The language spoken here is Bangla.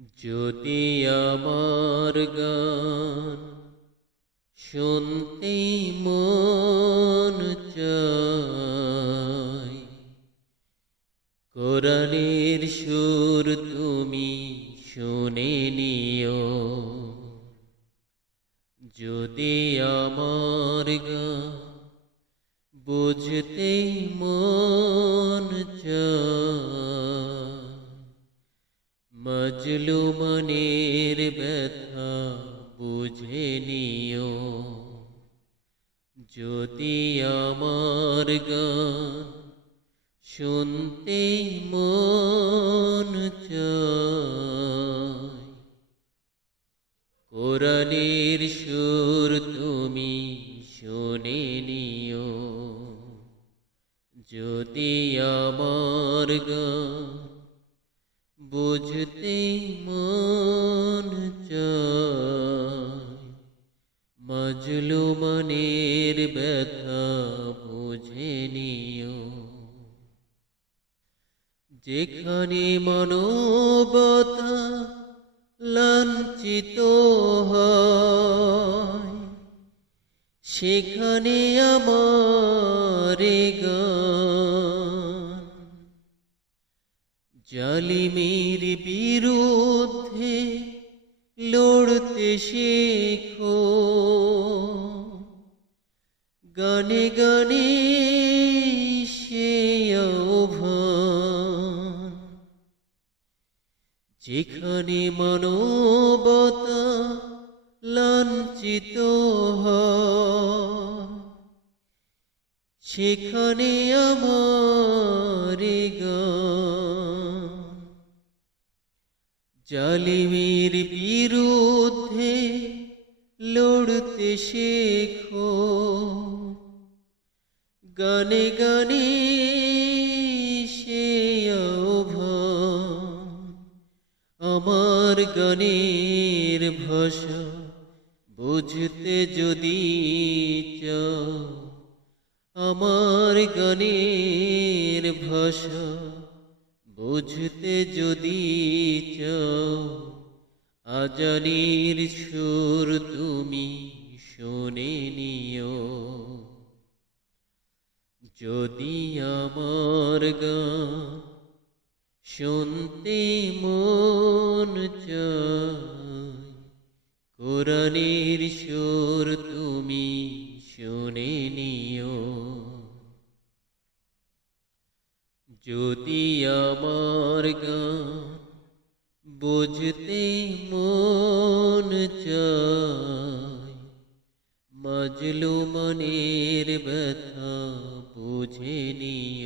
যদি আমার গান শুনতে মন চায়, কোরআনের সুর তুমি শুনে নিও। যদি আমার গান বুঝতে মন চায়, মজলুমনের ব্যথা বুঝে নিও। যদি আমার গান শুনতে মন চায়, কোরআনের সুর তুমি শুনে নিও। যদি আমার গান বুঝতে মন চায়, মজলুমনের ব্যথা বুঝে নিও। যেখানে মানবতা লাঞ্ছিত হয়, সেখানে আমার গান জালিমের বিরুদ্ধে লড়তে শেখো। গানে গানে সে আহ্বান, যেখানে মানবতা লাঞ্ছিত হয়, সেখানে আমার গান জালিমের বিরুদ্ধে লড়তে শেখো। গানে গানে সে আহ্বান, আমার গানের ভাষা বুঝতে যদি চাও, আমার গানের ভাষা বুঝতে যদি চাও, আজানের সুর তুমি শুনে নিও। যদি আমার গান শুনতে মন চায়, কোরআনের সুর তুমি শুনে নিও। যদি আমার গান বুঝতে মন চায়, মজলুমনের ব্যথা বুঝে নিও।